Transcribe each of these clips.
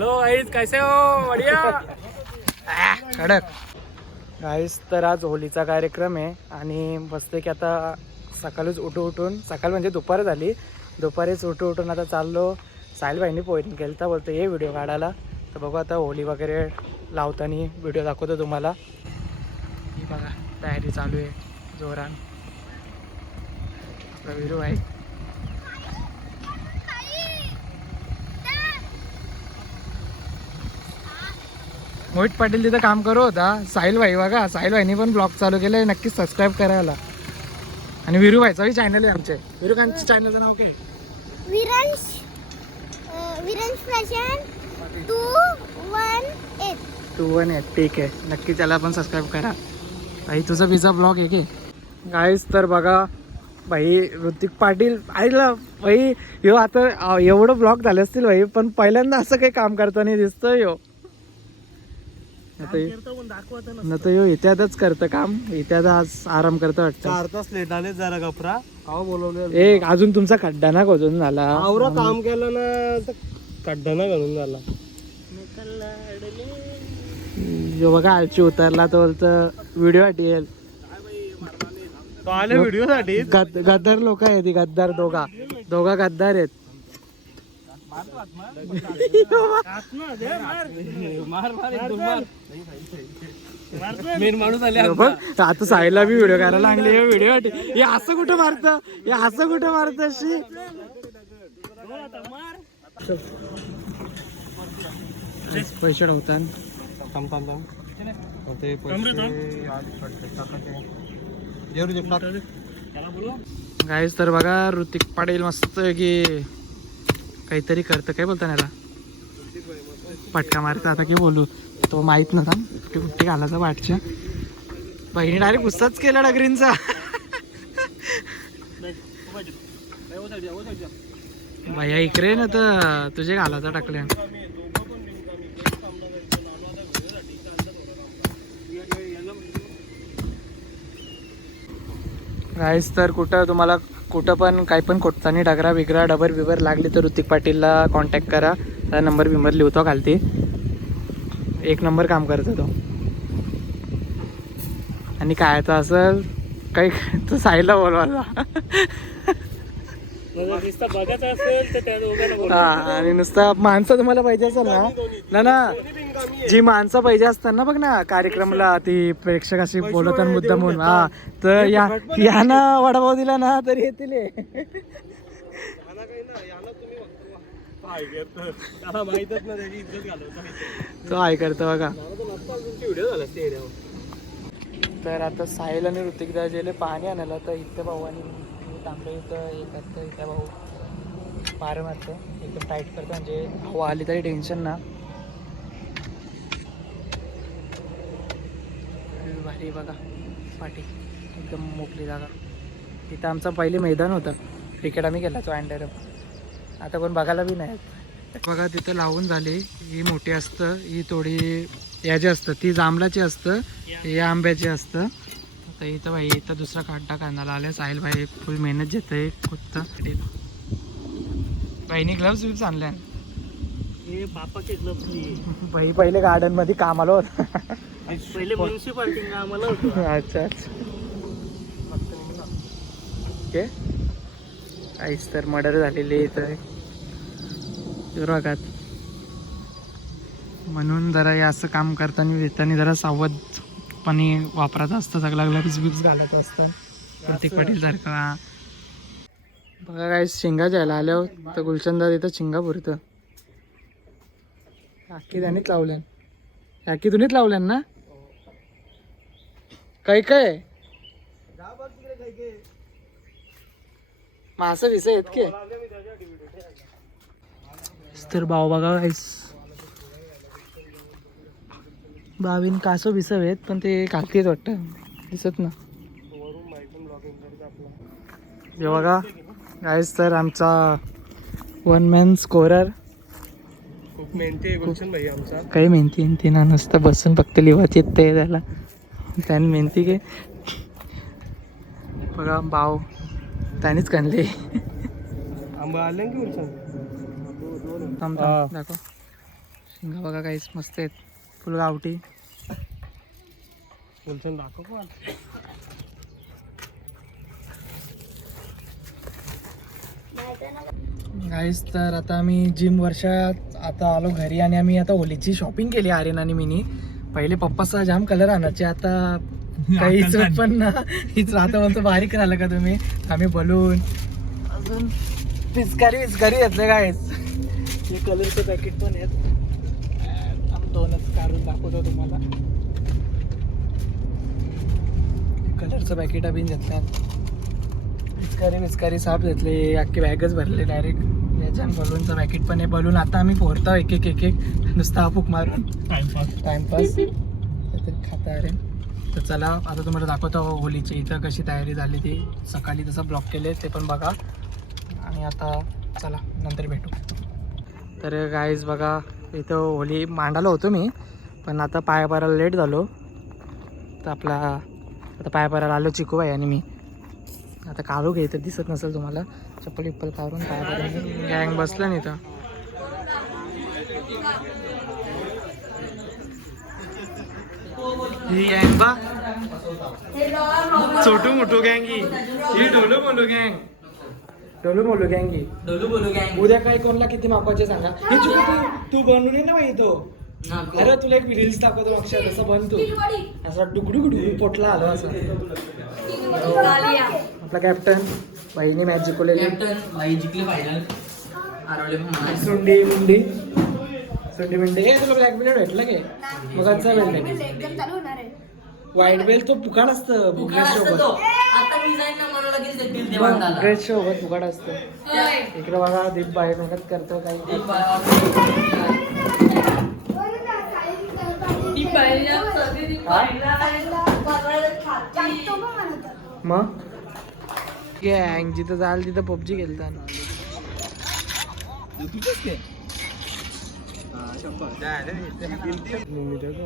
Hello guys, कैसे हो? बढ़िया. कडक गाइस. तर आज होलीचा कार्यक्रम आहे आणि मस्त की आता सकाळीच उठून सकाळ म्हणजे दुपार झाली. दुपारीच उठून आता चाललो. साहिलभाईंनी पोहिणी केलं तर बोलतो ये व्हिडिओ काढायला. तर बघू आता होली वगैरे लावताना व्हिडिओ दाखवतो तुम्हाला. ही बघा तयारी चालू आहे जोरान. आपला विरू आहे. मोहित पाटील तिथं काम करत होता. साहिल भाई बघा, साहिल भाईनी पण ब्लॉग चालू केलाय, नक्कीच सबस्क्राईब करायला. आणि विरू भाईचाही चॅनल आहे आमचे. विरू खानच्या चॅनलचं नाव काय? विरंश प्रशांत 218. 218. ठीक आहे, नक्की त्याला पण सबस्क्राईब करा. भाई तुझा पिझ्झा ब्लॉग आहे की गाईस. तर बघा भाई ऋतिक पाटील आईला भाई ह्यो आता एवढं ब्लॉग झाले असतील भाई, पण पहिल्यांदा असं काही काम करताना दिसतं ह्यो. न तर ह्यो इत्यादच करतं काम. इत्याद आज आराम करतं वाटतं. 4 तास लेट आले जरा गपरा काव बोलवले. एक अजून तुमचा खड्डा ना खोदून झाला. आवरा काम केलं ना तर खड्डा ना घालून झाला. जो बघा आळची उतरला तो बोलतं व्हिडिओ वाटेल. तो आले व्हिडिओ साठी. गद्दार लोक आहेत ती. गद्दार दोघा गद्दार आहेत. मेन माणूस आले. आता साईला बी व्हिडिओ करायला लागले. व्हिडिओ हे असं कुठं मारतं, हे असं कुठं मारतं अशी. पैसे ठेवतात. गाईस तर बघा ऋतिक पाटील मस्त की काहीतरी करतं. काय बोलता याला? पटका मारतं. आता काय बोलू, तो माहित नव्हता. कुठे घालायचा वाटच्या. बहिणी डायरेक्ट गुस्साच केला डगरींचा. भैया इकडे ना तर तुझे घालायचा टाकल्या. गाईस तर तुम्हाला कुठं पण काही पण खोटतानी डगरा बिगरा डबर बिबर लागली तर ऋतिक पाटीलला कॉन्टॅक्ट करा. त्याला नंबर बिंबर लिहतो खालती. एक नंबर काम करतो तो. आणि काय तर असं काही तर साईला बोलवायला. हा आणि नुसतं माणसं तुम्हाला पाहिजे असेल ना जी माणसं पाहिजे असतात ना बघ ना कार्यक्रमाला, ती प्रेक्षकाशी बोलतात मुद्दा म्हणून. हा तर या ना वडापाव दिला ना तरी येतील. तो आहे करतो बघा. तर आता साहिल आणि ऋतिक दा गेले पाणी आणायला. तर इथं भाऊ आणि तांबे इथं हे करतं. इथं भाऊ पार मारतं एकदम टाईट करतं, म्हणजे हवा आली तरी टेन्शन ना. भारी बघा पाठी एकदम मोकळी जागा. तिथं आमचं पहिले मैदान होतं क्रिकेट, आम्ही केला तो अँडर. आता कोण बघायला बी नाही. बघा तिथं लावून झाली. ही मोठी असतं, ही थोडी याची असतं, ती जांभळाची असतं, हे आंब्याची असतं. तर इथं भाई इथं दुसरा खड्डा काढण्याला आला. साहिल भाई फुल मेहनत घेतोय. कुठं बहिणी ग्लव्स बिव्स आणल्या. भाई पहिले गार्डन मध्ये कामाला होता. पहिले म्युन्सिपाल्टी आम्हाला होतं. अच्छा अच्छा. ओके. काहीच तर मर्डर झालेली इथं भागात. म्हणून जरा हे असं काम करताना येताना जरा सावधपणे वापरायचं असतं. सगळा ग्लव्स बिव्स घालायचं असतं ऋतिक पाटील सारखा. बघा काय शिंगा जायला आल्यावर तर गुलशंदा तिथं शिंगा पुरतं. आखी त्यानेच लावल्यान. आखी तुम्हीच लावल्यान ना? काय काय मासं विस आहेत की. तर भाऊ बघा काहीच बावीन कासव बिसव आहेत, पण ते काकीच वाटतं दिसत ना. हे बघा गाईस तर आमचा वन मॅन स्कोरर. खूप मेहनती आहे गुलशन भाई आमचा. काही मेहनती ना नसतं, बसून फक्त लिवाच येते त्याला. त्याने मेहनती घे बघा. भाव त्यानेच काढले. आंबा आले की गुलशन थांब दाखव. शिंगा बघा काहीच मस्त आहेत, फुल गावठी. बोलशन दाखव पण. गाईस तर आता आम्ही जिम वर्षात आता आलो घरी आणि आम्ही आता होलीची शॉपिंग केली आर्यन आणि मिनी. पहिले पप्पाचा जाम कलर आणायचे, आता काहीच पण ना हीच राहतं म्हणतो बारीक राहिलं का तुम्ही. आम्ही बलून अजून पिचकारी घेतले गाईस. हे कलरचे पॅकेट पण आहेत, दोनच काढून दाखवतो तुम्हाला. कलरचं पॅकेट आपण घेतल्यात, पिचकारी साफ घेतले, अख्खे बॅगच भरले डायरेक्ट. याच्यानं बलूनचं पॅकेट पण आहे. बलून आता आम्ही फोडतो एक एक नुसतं फूक मारून टाइमपास काहीतरी खाता. अरे तर चला आता तुम्हाला दाखवतो होलीची इथं कशी तयारी झाली ती. सकाळी तसं ब्लॉक केले ते पण बघा. आणि आता चला नंतर भेटू. तर गाईज बघा इथं होली मांडायला होतो मी, पण आता पाया पडायला लेट झालो. तर आपला आता पाया पडायला आलो चिकूबाई आणि मी. आता काढू घे तर दिसत नसेल तुम्हाला, चप्पल विप्पल काढून पाया पडून गँग बसलं नाही तर. ही गँग बा छोटू मोठू गँग ही डोलू बोलू गँग. उद्या काय कोणला किती मागवायचे सांगा. हे चिकू तू बनवून ये ना बाई तो. अरे तुला एक रील्स दाखवतो मागच्या तसं बन तू. असं डुकडू पोटला आलो असं. आपला कॅप्टन बाईने मॅच जिंकवलेली. सुंडी मिंडी हे तुला ब्लॅक बेल्ट भेटलं की मगाचा बेल्ट. व्हाईट बेल्ट तो फुकाट असतं ग्रेट सोबत फुकाट असतं. इकडे बघा दीप बाई मेहनत करतो काही. मग गँग जिथं जाल तिथं पबजी खेळता.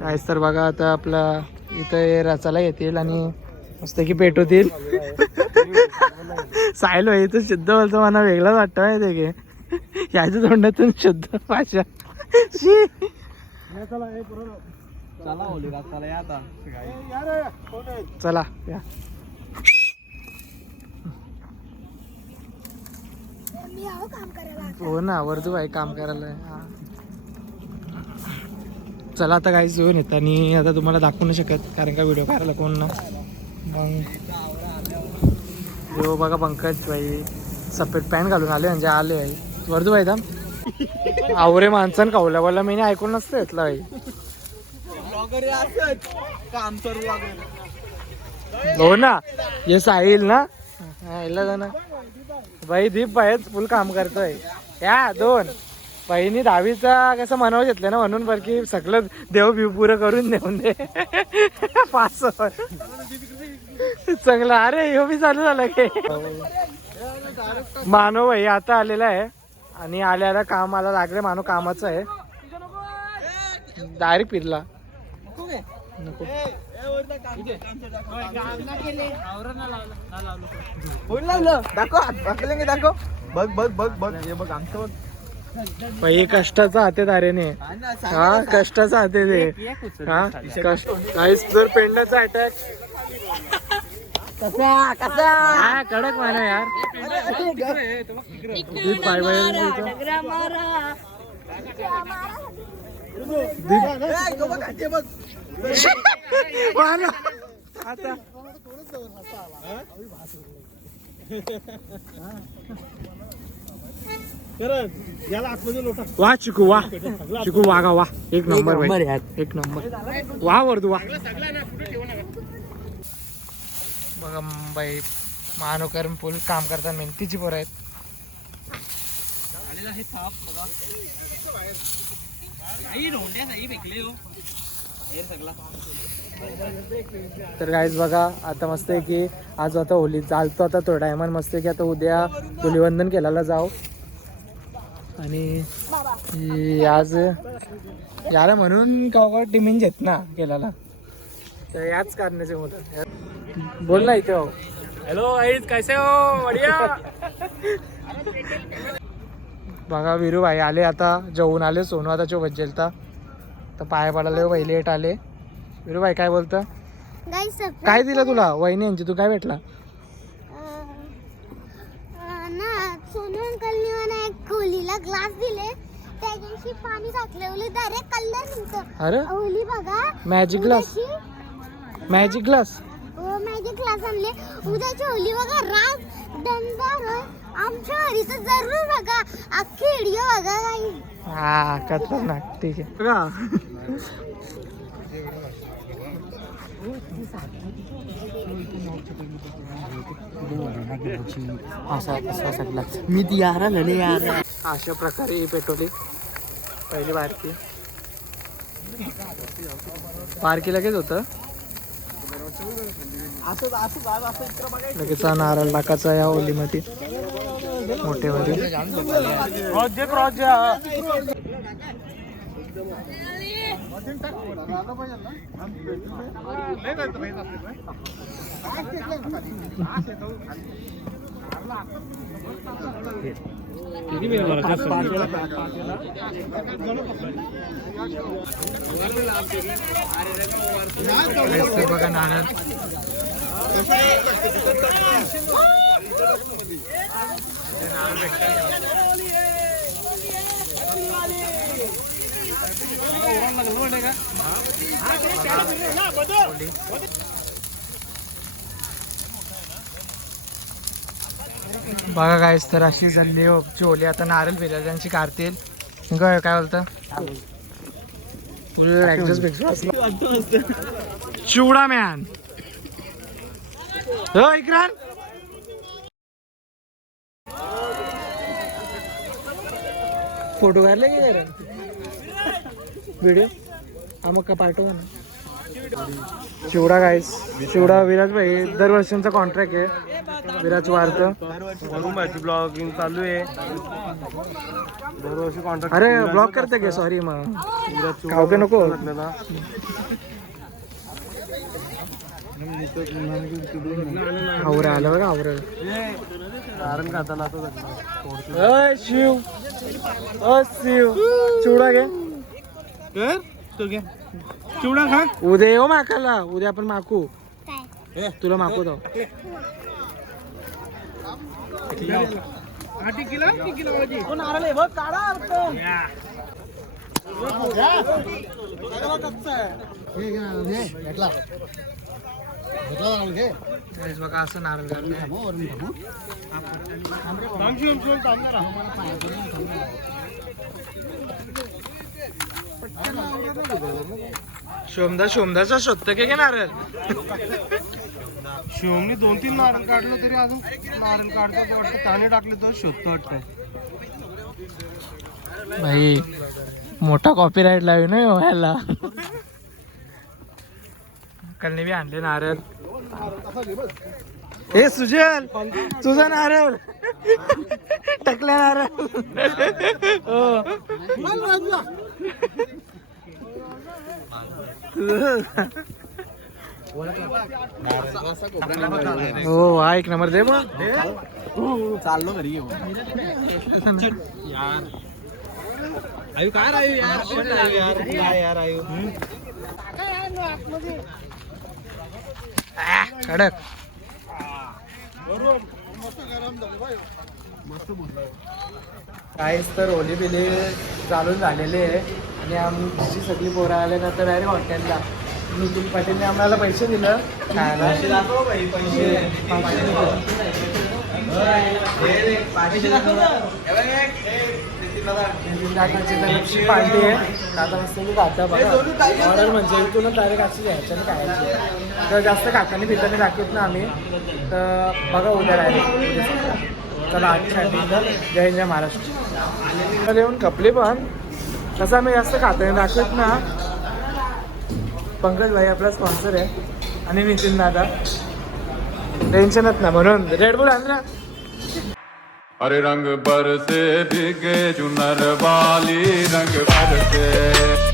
काहीच तर बघा आता आपला इथं रचाला येतील आणि मस्त की पेटवतील. सायल भाई तो शुद्ध बोलतो मला वेगळाच वाटतं माहिती की याच्या तोंडातून शुद्ध भाषा. चला या हो ना वरतू भाई काम करायला. चला आता काही घेऊन येत आणि आता तुम्हाला दाखवू नाही शकत कारण का व्हिडिओ करायला कोण ना. मग जो बघा पंकज भाई सफेद पॅन्ट घालून आले म्हणजे आले भाई वरतू भाई थांब. आवरे माणसानं खावल्या बोलला मी ऐकून नसतं घेतला भाई. हो ना ये साहिल ना ना भाई दीप भाईच फुल काम करतोय. या दोन बहिणी 10वीचा कसं म्हणावं घेतलं ना म्हणून बरं की सगळं देव बिव पुरं करून देऊन दे. 5 चांगलं. अरे ह्यो बी चालू झाला की मानव भाई आता आलेला आहे आणि आल्याला कामाला लागले. मानव कामाचं आहे डायरेक्ट फिरला नको. दाखव भाई कष्टाचा हाते तारेने. हा कष्टाचा हाते ते. हा कष्ट काहीच जर पेंडाचा अटॅक कसा कडक माना यार. पाय आता वा चिकू वा चिकू वागा वा एक नंबर एक नंबर वा वर तू वा. बघा मुंबई महानोकर फुल काम करतात मेहनतीची पोरं आहेत. तर गाईज बघा आता मस्त आहे की आज आता होली चालतो आता थोडा टायमान मस्त आहे की आता उद्या धुलीवंदन केल्याला जाऊ. आणि आज याला म्हणून का टिमिन घेत ना केल्याला तर याच कारणाचे होतं. बोल ना इथे. हॅलो गाईज कैसे हो? बढिया. बघा विरू भाई आले आता, जेवून आले. सोनू आता चोबत जेलता तर पाया पडाले भाई, लेट आले. विरू भाई काय बोलतं? काय दिलं तुला वहिनी यांची, तू काय भेटला? ना सोनू अंकलनी मला एक खोलीला ग्लास दिले, त्या दिवशी पाणी टाकले डायरेक्ट कलर निघतो. अरे होली बघा, magic glass, magic glass. Magic glass आणले. उद्याची होली बघा, राज दमदार होय. आमच्या घरी तर जरूर बघा, अख्खी व्हिडिओ बघा काही. हा खतरनाक. ठीक आहे बघा. मी ती यार अशा प्रकारे ही पेटवली पहिली बारकी. बारकी लगेच होतं, लगेच नारळ टाकायचा या होलीमध्ये मोठेमध्ये. बघा नारळ बघा गाईस. तर अशी झाली होली. आता नारळ पिल्या त्यांची काढतील. काय बोलतं? चिवडा मॅन हो इकरान. फोटो काढले की जरा व्हिडिओ हा मग का पाठवा ना. चिवडा गाईस, चिवडा विराज भाई दरवर्षींचा कॉन्ट्रॅक्ट आहे. विराज वारतं ब्लॉगिंग चालू आहे दरवर्षी कॉन्ट्रॅक्ट. अरे ब्लॉग करते का? सॉरी मग खाऊ का नको. आवरा आलं बघा आवरा. कारण खाताना शिव शिव चिवडा घे. चिवडा खा. उद्या येऊ माकाला, उद्या आपण माकू. काय तुला माकू तो. बघा असं नारळ शोमदाचा शोधतं की नारळ. शिवमने 2-3 नारळ काढलं तरी अजून नारळ काढतो वाटतं, त्याने टाकले तर शोधतो वाटतं. भाई मोठा कॉपीराईट लावी ना ह्याला. कलने बी आणले नारळ. हे सुजल तुझा नारळ टकला नारळ. हो हा एक नंबर दे मग. चाललो घरी येऊ आयु. काय रायू यार आयु कडक. काहीच तर होली बिली चालून झालेले आहे आणि आमची सगळी पोरं आल्यानंतर डायरेक्ट हॉटेलला. नितीन पाटीलने आम्हाला पैसे दिलं खायला. पार्टी आहे आता मस्त मी खाता बघा. ऑर्डर म्हणजे इथूनच डायरेक्ट अशी घ्यायची आणि खायची. तर जास्त खाताना पिताना दाखवत ना आम्ही. तर बघा उद्या डायरेक्ट. चला आजसाठी जय जय महाराष्ट्र. येऊन कपले पण कसं आम्ही जास्त खाताना दाखवत ना. पंकज भाई आपला स्पॉन्सर आहे आणि नितीन दादा टेन्शनच ना म्हणून रेड बुल आणला. अरे रंग बरसे भीगे चुनर वाली रंग बरसे.